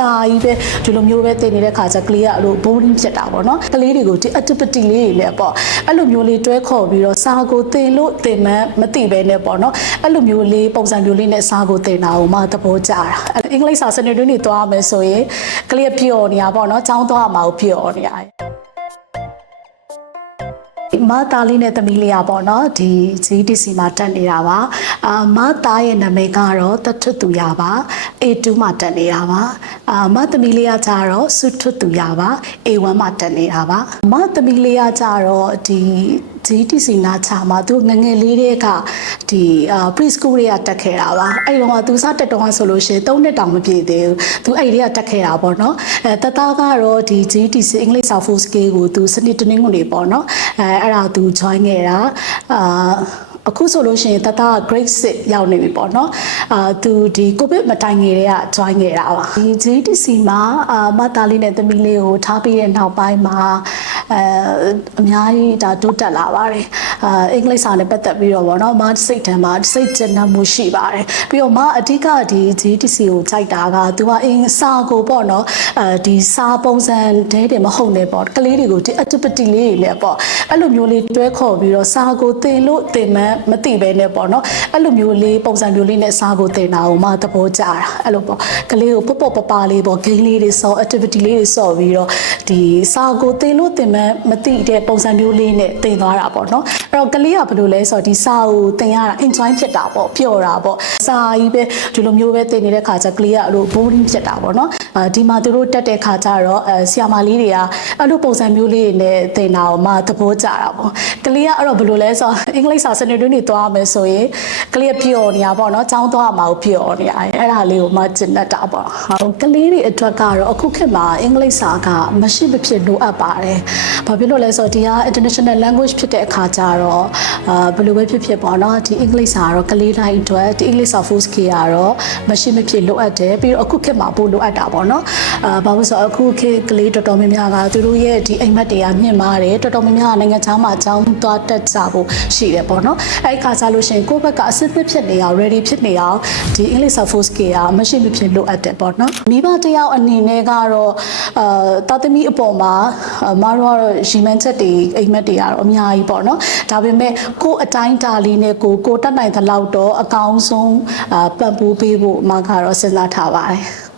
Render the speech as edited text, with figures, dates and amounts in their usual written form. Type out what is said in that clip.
စာကြီးပဲဒီလိုမျိုးပဲတင်နေတဲ့ခါကျကလေးကအဲ့လို boring ဖြစ်တာပေါ့နော်ကလေးတွေကိုဒီ activity လေးတွေလည်းပေါ့အဲ့လိုမျိုးလေးတွဲခေါ်ပြီးတော့စာကိုတင်လို့တင်မှမသိပဲနဲ့ပေါ့နော်အဲ့လိုမျိုးလေးပုံစံမျိုးလေးနဲ့စာကိုတင်တာကိုမှသဘောကျတာအင်္ဂလိပ်စာစနစ်တွင်းတွေသွားမယ်ဆိုရင်ကလေးပျော်နေတာပေါ့နော်ចောင်းသွားမှာကိုပျော်နေရတယ်မသားလေးနဲ့သမီးလေးอ่ะပေါ့နော်ဒီ GTC မှာတက်နေတာပါမသားရဲ့နာမည်ကတော့တထွတ်သူရပါ A2 မှာတက်နေတာပါမသမီးလေးကကြတော့စုထွတ်သူရပါ A1 မှာတက်နေတာပါမသမီးလေးကကြတော့ဒီ GTC နာချာမှာသူငငယ်လေးတွေကဒီ preschool တွေကတက်ခဲ့တာပါအဲ့တော့သူစတက်တော့ဆိုလို့ရှိရင်3နှစ်တောင်မပြည့်သေးဘူးသူအဲ့ဒီကတက်ခဲ့တာပေါ့နော်တသားကတော့ဒီ GTC English Full Scale ကိုသူစနစ်တနည်းကိုနေပေါ့နော်အဲ့ဒါသူ join ခဲ့တာအခုဆိုလို့ရှိရင်တတ grade 6ရောက်နေပြီပေါ့နော်သူဒီ covid မတိုင်ငယ်တွေက join ခဲ့တာပါဒီ GTC မှာမသားလေးနဲ့သမီးလေးကိုထားပြီးတဲ့နောက်ပိုင်းမှာအများကြီးဒါတိုးတက်လာပါတယ်အင်္ဂလိပ်စာနဲ့ပတ်သက်ပြီးတော့ပေါ့နော်မစိတ်ထမ်းမှာစိတ်ကျဉ်းမှုရှိပါတယ်ပြီးတော့မအဓိကဒီ GTC ကိုကြိုက်တာကသူကအင်စာကိုပေါ့နော်ဒီစာပုံစံတဲမဟုတ်နဲ့ပေါ့ကလေးတွေကိုဒီ activity လေးတွေနဲ့ပေါ့အဲ့လိုမျိုးလေးတွဲခေါ်ပြီးတော့စာကိုသင်လို့သင်မှမသိပဲနဲ့ပေါ့နော်အဲ့လိုမျိုးလေးပုံစံမျိုးလေးနဲ့စာကိုသင်တာကိုမှသဘောကျတာအဲ့လိုပေါ့ကလေးကိုပေါ့ပပလေးပေါ့ game လေးတွေဆော့ activity လေးတွေဆော့ပြီးတော့ဒီစာကိုသင်လို့သင်မှမသိတဲ့ပုံစံမျိုးလေးနဲ့သင်သွားတာပေါ့နော်အဲ့တော့ကလေးကဘယ်လိုလဲဆိုတော့ဒီစာကိုသင်ရတာ enjoy ဖြစ်တာပေါ့ပျော်တာပေါ့စာကြီးပဲဒီလိုမျိုးပဲသင်နေတဲ့ခါကျကလေးကအဲ့လို boring ဖြစ်တာပေါ့နော်ဒီမှာသူတို့တက်တဲ့ခါကျတော့ဆရာမလေးတွေကအဲ့လိုပုံစံမျိုးလေးတွေနဲ့သင်တာကိုမှသဘောကျတာပေါ့ကလေးကအဲ့တော့ဘယ်လိုလဲဆိုတော့အင်္ဂလိပ်စာစနစ်တွင်းတွေသွားမယ်ဆိုရင်ကလေးပျော်နေတာပေါ့နော်ចောင်းသွားမှာကိုပျော်နေရတယ်အဲ့ဒါလေးကိုမှကျင့်တတ်တာပေါ့ဟုတ်ကလေးတွေအတွက်ကတော့အခုခေတ်မှာအင်္ဂလိပ်စာကမရှိမဖြစ်လိုအပ်ပါတယ်ဘာဖြစ်လို့လဲဆိုတော့ဒီက international language ဖြစ်တဲ့အခါကျတော့ဘယ်လိုပဲဖြစ်ပေါ့နော်ဒီအင်္ဂလိပ်စာကတော့ကလေးတိုင်းအတွက်ဒီအင်္ဂလိပ်စာ full scale ကတော့မရှိမဖြစ်လိုအပ်တယ်ပြီးတော့အခုခေတ်မှာပို့လိုအပ်တာပေါ့နော်ဘာလို့ဆိုတော့အခုခေတ်ကလေးတော်တော်များများကသူတို့ရဲ့ဒီအိမ်မက်တွေကမြင့်မားတယ်တော်တော်များများကနိုင်ငံခြားမှာကျောင်းသွားတက်ကြဖို့ရှိတယ်ပေါ့နော်အဲ့ခါစားလို့ရှိရင်ကိုယ့်ဘက်ကအစစ်အသစ်ဖြစ်နေအောင် ready ဖြစ်နေအောင်ဒီ English Full Scale ကမရှိမဖြစ်လိုအပ်တယ်ပေါ့နော်မိဘတယောက်အနေနဲ့ကတော့တာသမီအပေါ်မှာမတော်ကတော့ရီမန်ချက်တွေအိမ်မက်တွေကတော့အများကြီးပေါ့နော်ဒါပေမဲ့ကိုယ့်အတိုင်းတာလေးနဲ့ကိုတက်နိုင်သလောက်တော့အကောင်းဆုံးပံ့ပိုးပေးဖို့အမကတော့စဉ်းစားထားပါတယ်